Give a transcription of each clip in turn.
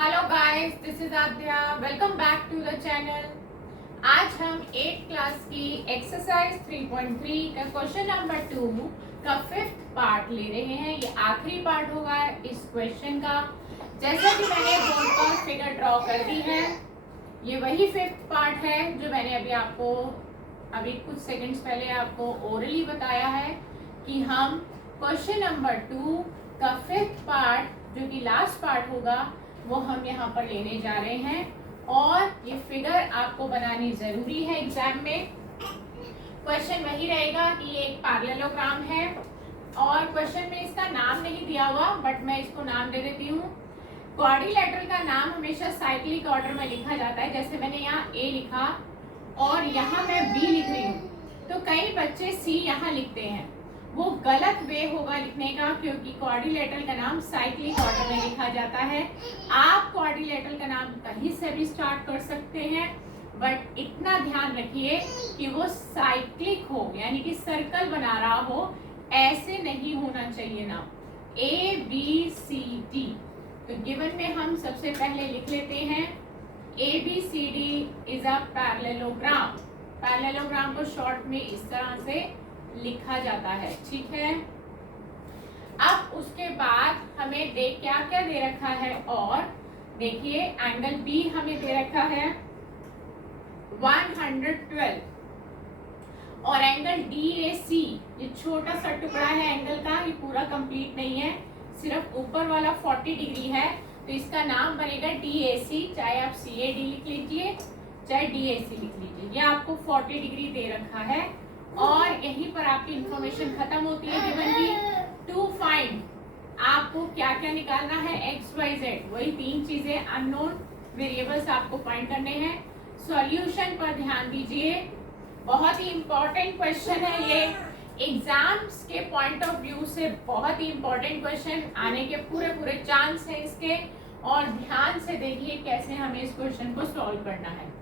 Hello guys, this is Aadya. Welcome back to the channel. आज हम 8th class की exercise 3.3 का क्वेश्चन नंबर 2 का 5th पार्ट ले रहे हैं। ये आखिरी पार्ट होगा इस क्वेश्चन का। जैसा कि मैंने बोर्ड पर फिगर ड्रॉ कर दी है, ये वही 5th पार्ट है जो मैंने अभी कुछ सेकंड्स पहले आपको ओरली बताया है कि हम क्वेश्चन नंबर 2 का 5th पार्ट जो कि लास्ट पार्ट होगा वो हम यहाँ पर लेने जा रहे हैं। और ये फिगर आपको बनानी जरूरी है एग्जाम में। क्वेश्चन वही रहेगा कि ये एक पैरेललोग्राम है और क्वेश्चन में इसका नाम नहीं दिया हुआ, बट मैं इसको नाम दे देती हूँ। क्वाड्रिलेटरल का नाम हमेशा साइक्लिक ऑर्डर में लिखा जाता है। जैसे मैंने यहाँ ए लिखा और यहाँ मैं बी लिख रही हूँ, तो कई बच्चे सी यहाँ लिखते हैं। वो गलत वे होगा लिखने का, क्योंकि क्वाड्रिलेटरल का नाम साइक्लिक ऑर्डर में लिखा जाता है। आप क्वाड्रिलेटरल का नाम कहीं से भी स्टार्ट कर सकते हैं, बट इतना ध्यान रखिए कि वो साइक्लिक हो, यानी कि सर्कल बना रहा हो, ऐसे नहीं होना चाहिए नाम। ए बी सी डी, तो गिवन में हम सबसे पहले लिख लेते हैं A B C D is a parallelogram. Parallelogram को शॉर्ट में इस तरह से लिखा जाता है, ठीक है। अब उसके बाद हमें क्या क्या दे रखा है, और देखिए एंगल बी हमें दे रखा है 112 और एंगल डी ए सी, ये छोटा सा टुकड़ा है एंगल का, ये पूरा कंप्लीट नहीं है, सिर्फ ऊपर वाला 40 डिग्री है, तो इसका नाम बनेगा डी ए सी। चाहे आप सी ए डी लिख लीजिए चाहे डी ए सी लिख लीजिए, ये आपको 40 डिग्री दे रखा है। और यहीं पर आपकी इंफॉर्मेशन खत्म होती है गिवन की। टू फाइंड, आपको क्या क्या निकालना है, एक्स वाई जेड, वही तीन चीजें अननोन वेरिएबल्स आपको फाइंड करने हैं। सॉल्यूशन पर ध्यान दीजिए, बहुत ही इंपॉर्टेंट क्वेश्चन है ये। एग्जाम्स के पॉइंट ऑफ व्यू से बहुत ही इंपॉर्टेंट क्वेश्चन आने के पूरे चांस है इसके, और ध्यान से देखिए कैसे हमें इस क्वेश्चन को सॉल्व करना है।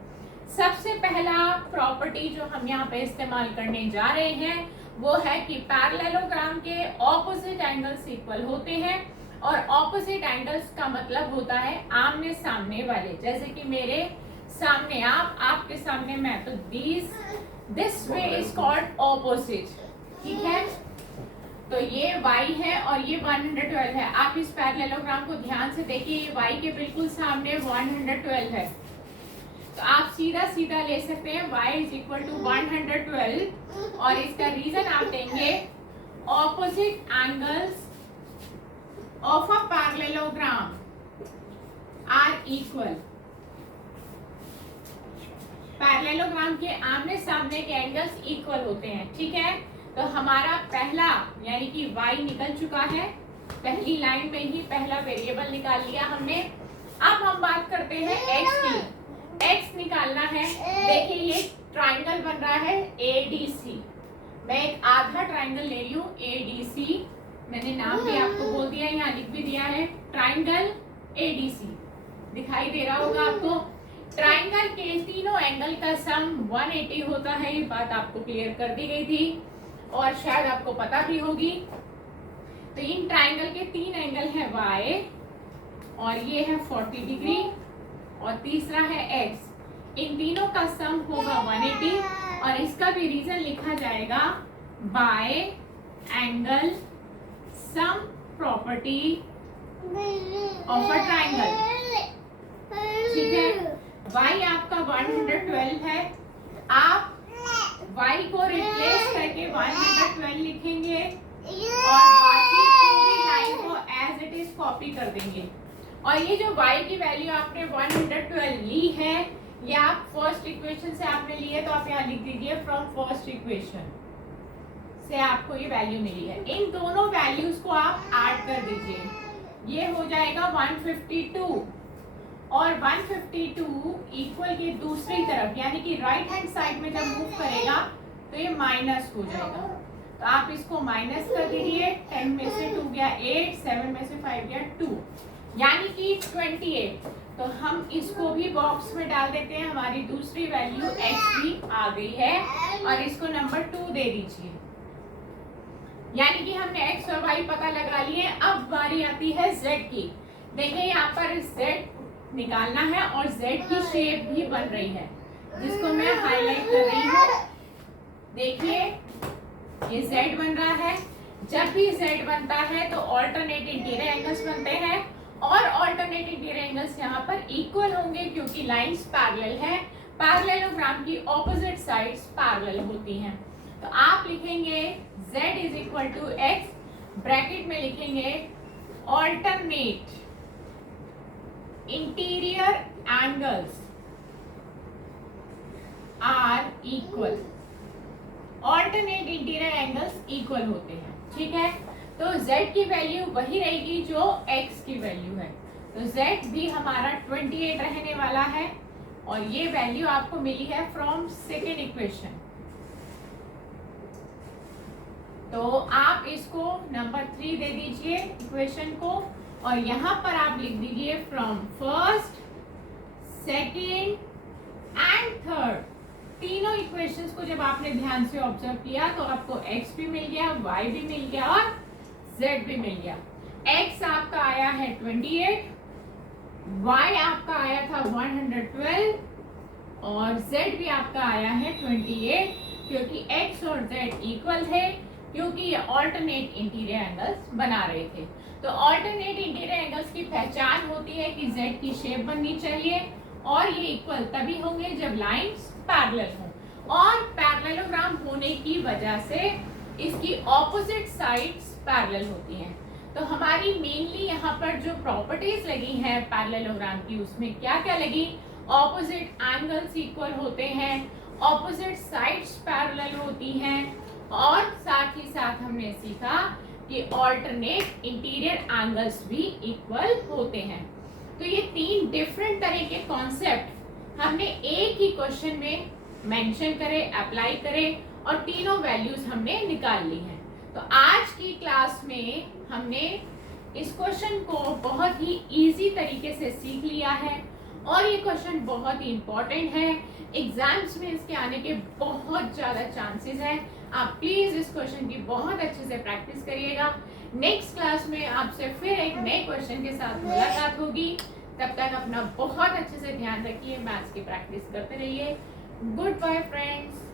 सबसे पहला प्रॉपर्टी जो हम यहाँ पे इस्तेमाल करने जा रहे हैं वो है कि पैरेललोग्राम के ऑपोजिट एंगल्स इक्वल होते हैं, और ऑपोजिट एंगल्स का मतलब होता है आमने सामने वाले। जैसे कि मेरे सामने आप, आपके सामने मैं, तो this way is called opposite, ठीक है। तो ये y है और ये 112 है। आप इस पैरेललोग्राम को ध्यान से देखिए, ये y के बिल्कुल सामने 112 है, तो आप सीधा ले सकते हैं y इज इक्वल टू 112, और इसका रीजन आप देंगे opposite angles of a parallelogram are equal. Parallelogram के आमने सामने के एंगल्स इक्वल होते हैं, ठीक है। तो हमारा पहला यानी कि y निकल चुका है, पहली लाइन में ही पहला वेरिएबल निकाल लिया हमने। अब हम बात करते हैं x की। x निकालना है। देखिए ये ट्राइंगल बन रहा है ADC, मैं एक आधा ट्राइंगल ले रही हूँ ADC, मैंने नाम भी आपको बोल दिया, यहाँ लिख भी दिया है ट्राइंगल ADC, दिखाई दे रहा होगा आपको। ट्राइंगल के तीनों एंगल का सम 180 होता है, ये बात आपको क्लियर कर दी गई थी और शायद आपको पता भी होगी। तो इन ट्राइंगल के तीन एंगल है y, और ये है 40 डिग्री, और तीसरा है x। इन तीनों का सम होगा 180, और इसका भी रीजन लिखा जाएगा bye angle sum property of a triangle, ठीक है। y आपका 112 है, आप y को रिप्लेस करके 112 लिखेंगे और बाकी पूरी लाइन को एज इट इज कॉपी कर देंगे। और ये जो y की वैल्यू आपने 112 ली है, ये आप फर्स्ट इक्वेशन से आपने ली है, तो आप यहाँ लिख दीजिए फ्रॉम फर्स्ट इक्वेशन से आपको ये वैल्यू मिली है। इन दोनों वैल्यूज को आप ऐड कर दीजिए, ये हो जाएगा 152, और 152 इक्वल के दूसरी तरफ यानी कि राइट हैंड साइड में जब मूव करेगा तो ये माइनस हो जाएगा, तो आप इसको माइनस कर दीजिए। 10 में से 2 गया 8, 7 में से 5 गया 2, यानी कि 28। तो हम इसको भी बॉक्स में डाल देते हैं, हमारी दूसरी वैल्यू x भी आ गई है, और इसको नंबर 2 दे दीजिए। यानी कि हमने x और y पता लगा लिए। अब बारी आती है z की। देखिए यहाँ पर z निकालना है और z की शेप भी बन रही है जिसको मैं हाईलाइट कर रही हूँ। देखिए ये z बन रहा है। जब भी z बनता है तो ऑल्टरनेट इंटीरियर एंगल्स बनते हैं और ऑल्टरनेट इंटीरियर एंगल्स यहाँ पर इक्वल होंगे क्योंकि लाइंस पैरेलल है। पैरेललोग्राम की ऑपोजिट साइड्स पैरेलल होती हैं। तो आप लिखेंगे z is equal to x, bracket में लिखेंगे alternate interior angles are equal. Alternate interior angles equal होते हैं, ठीक है। तो z की वैल्यू वही रहेगी जो x की वैल्यू है। तो z भी हमारा 28 रहने वाला है और ये वैल्यू आपको मिली है फ्रॉम सेकेंड इक्वेशन। तो आप इसको नंबर 3 दे दीजिए इक्वेशन को और यहाँ पर आप लिख दीजिए from first, second and third. तीनों इक्वेशंस को जब आपने ध्यान से ऑब्जर्व किया तो आपको x भी मिल गया, y भी मिल गया और z भी मिल गया। x आपका आया है 28, y आपका आया था 112 और z भी आपका आया है 28 क्योंकि x और z इक्वल थे क्योंकि ये ऑल्टरनेट इंटीरियर एंगल्स बना रहे थे। तो ऑल्टरनेट इंटीरियर एंगल्स की पहचान होती है कि z की शेप बननी चाहिए और ये इक्वल तभी होंगे जब लाइंस पैरेलल हों और पैरेललोग्राम होने की वजह से इसकी ऑपोजिट साइड्स पैरेलल होती हैं। तो हमारी मेनली यहाँ पर जो प्रॉपर्टीज लगी हैं पैरेललोग्राम की उसमें क्या क्या लगी? ऑपोजिट एंगल्स इक्वल होते हैं, ऑपोजिट साइड्स पैरेलल होती हैं और साथ ही साथ हमने सीखा कि ऑल्टरनेट इंटीरियर एंगल्स भी इक्वल होते हैं। तो ये 3 डिफरेंट तरह के कॉन्सेप्ट हमने एक ही क्वेश्चन में मेंशन करे, अप्लाई करे और तीनों वैल्यूज हमने निकाल ली हैं। तो आज की क्लास में हमने इस क्वेश्चन को बहुत ही इजी तरीके से सीख लिया है और ये क्वेश्चन बहुत ही इंपॉर्टेंट है। एग्जाम्स में इसके आने के बहुत ज़्यादा चांसेस हैं। आप प्लीज़ इस क्वेश्चन की बहुत अच्छे से प्रैक्टिस करिएगा। नेक्स्ट क्लास में आपसे फिर एक नए क्वेश्चन के साथ मुलाकात होगी। तब तक अपना बहुत अच्छे से ध्यान रखिए, मैथ्स की प्रैक्टिस करते रहिए। Goodbye friends.